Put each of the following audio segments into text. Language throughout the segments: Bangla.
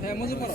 হ্যাঁ মুজি পড়ো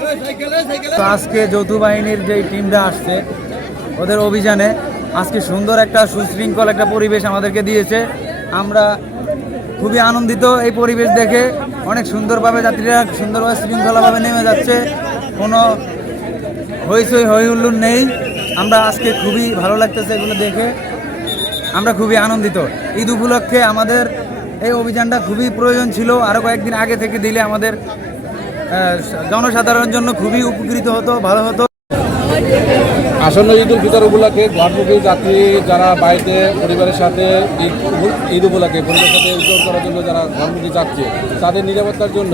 তো আজকে যৌথ বাহিনীর যে টিমটা আসছে, ওদের অভিযানে আজকে সুন্দর একটা সুশৃঙ্খল একটা পরিবেশ আমাদেরকে দিয়েছে। আমরা খুবই আনন্দিত এই পরিবেশ দেখে। অনেক সুন্দরভাবে যাত্রীরা সুন্দরভাবে শৃঙ্খলাভাবে নেমে যাচ্ছে। কোনো হইচই হই হুল্লোড় নেই। আমরা আজকে খুবই ভালো লাগতেছে এগুলো দেখে। আমরা খুবই আনন্দিত। ঈদ উপলক্ষে আমাদের এই অভিযানটা খুবই প্রয়োজন ছিল। আরও কয়েকদিন আগে থেকে দিলে আমাদের জনসাধারণের জন্য খুবই উপকৃত হতো, ভালো হতো। আসন্ন ঈদ উল ফিতর উপলক্ষে ঘরমুখী যাত্রী যারা বাড়িতে, পরিবারের সাথে ঈদ ঈদ উপলক্ষে, পরিবারের সাথে উদযাপন করার জন্য যারা ঘরমুখী যাচ্ছে তাদের নিরাপত্তার জন্য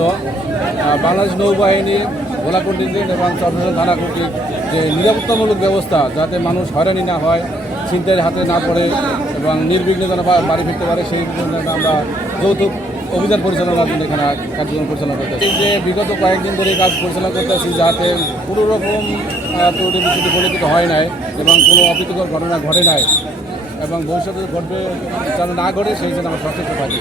বাংলাদেশ নৌবাহিনী, ভোলা কন্টিনজেন্ট এবং চট্টগ্রাম থানা কর্তৃক যে নিরাপত্তামূলক ব্যবস্থা, যাতে মানুষ হয়রানি না হয়, ছিনতাইয়ের হাতে না পড়ে এবং নির্বিঘ্নে যেন বাড়ি ফিরতে পারে, সেই জন্য আমরা যৌথ অভিযান পরিচালনার জন্য এখানে কার্যক্রম পরিচালনা করতেছি। যে বিগত কয়েকদিন ধরে কাজ পরিচালনা করতেছি যাতে কোনো রকম ত্রুটি পরিচিত হয় নাই এবং কোনো অপ্রীতিকর ঘটনা ঘটে নাই এবং ভবিষ্যতে ঘটবে যেন না ঘটে, সেই জন্য আমরা সচেতন থাকি।